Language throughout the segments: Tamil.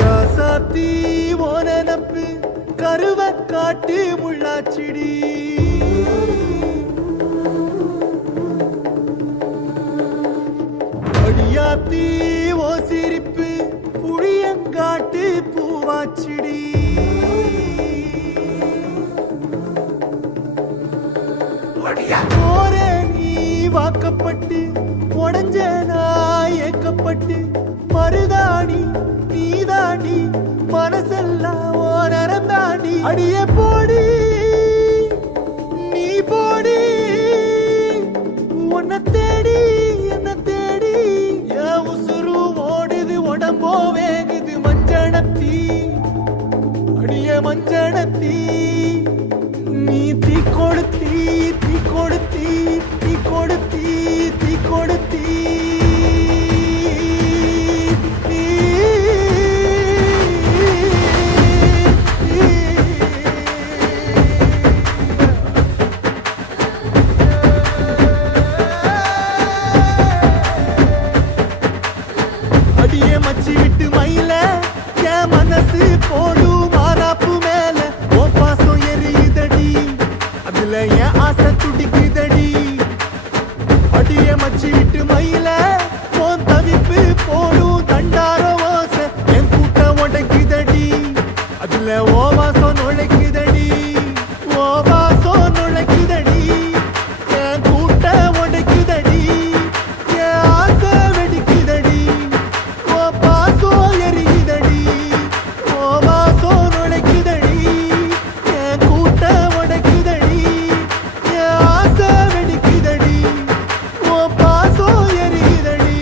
ராசாத்தி ஓன நப்பு கருவ காட்டு முள்ளாச்சிடி அடியாத்தி ஓ சிரிப்பு புளியங்காட்டு பூவாச்சிடி போற நீ வாக்கப்பட்டு உடஞ்ச நாய் ஏக்கப்பட்டு மருதாணி நீதாண்டி மனசெல்லாம் ஓ நரந்தாண்டி அடியே போடி நீ போடி உன்னை தேடி என்ன தேடி என் உசுரு ஓடுது உடம்போ வேகுது மஞ்சனத்தி அடியே மஞ்சனத்தி நீ தீ கொடுத்தி தீ கொடுத்தி தீ கொடுத்தி தீ கொடுத்தி அடியே மச்சி விட்டு மயில என் மனசு போடும் மாறாப்பு மேல ஓ பாசம் எரியுதடி அதுல என் ஆசை துடிக்குதடி அடியே மச்சி விட்டு மயில போன் தவிப்பு போடும் தண்டார ஓசை என் கூட்டம் உடைக்குதடி அதுல ஓ வாசம் நுழைக்குதடி ஓ வாசம் நுழைக்குதடி என் கூட்டம் உடைக்குதடி என் ஆசை வெடிக்குதடி ஓ பாசம் எரியுதடி ஓ வாசம் நுழைக்குதடி என் கூட்டம் உடைக்குதடி என் ஆசை வெடிக்குதடி ஓ பாசம் எரியுதடி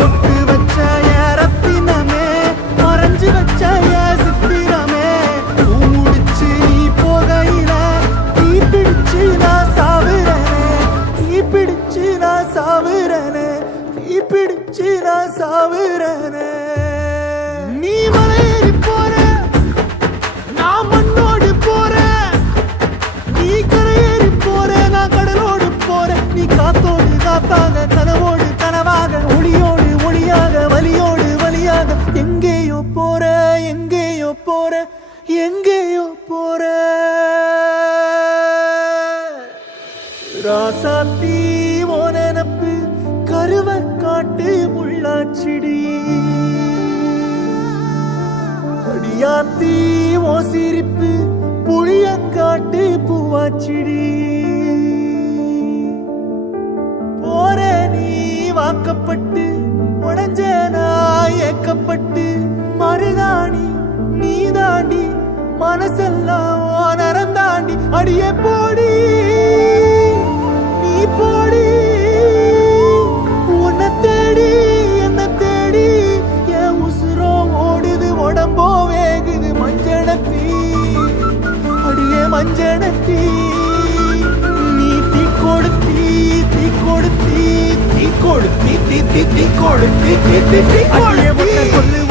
விட்டு வச்ச என் ரத்தினமே மறைஞ்சு வச்ச என் சித்திரமே பூ முடிச்சு நீ போகையில தீ பிடிச்சு நான் சாவுறனே தீ பிடிச்சு நான் சாவுறனே தீ பிடிச்சு நான் சாவுறனே நீ மலையேறி போற நான் மண்ணோடு போறேன் நீ கரையேறி போற நான் கடலோடு போறேன் நீ காத்தோடு காத்தாக கனவோடு கனவாக ஒளியோடு ஒளியாக வலியோடு வலியாக எங்கேயோ போற எங்கேயோ போற எங்கேயோ போற ராசாத்தி ஓ நினப்பு கருவ காட்டு முள்ளாச்சிடி அடியாத்தி ஓ சிரிப்பு புளியங்காட்டு பூவாச்சிடி போற நீ வாக்கப்பட்டு உடஞ்ச நாய் ஏக்கப்பட்டு மருதாணி நீதாண்டி மனசெல்லாம் ஓ நரந்தாண்டி அடியே போடி நீ போடி உன்னை தேடி என்ன தேடி என் உசுரோ ஓடுது உடம்போ வேகுது மஞ்சனத்தி அடியே மஞ்சனத்தி நீ தீ கொடுத்தி தீ கொடுத்தி தீ கொடுத்தி தீ தீ தீ கொடுத்தி தீ தீ தீ சொல்லு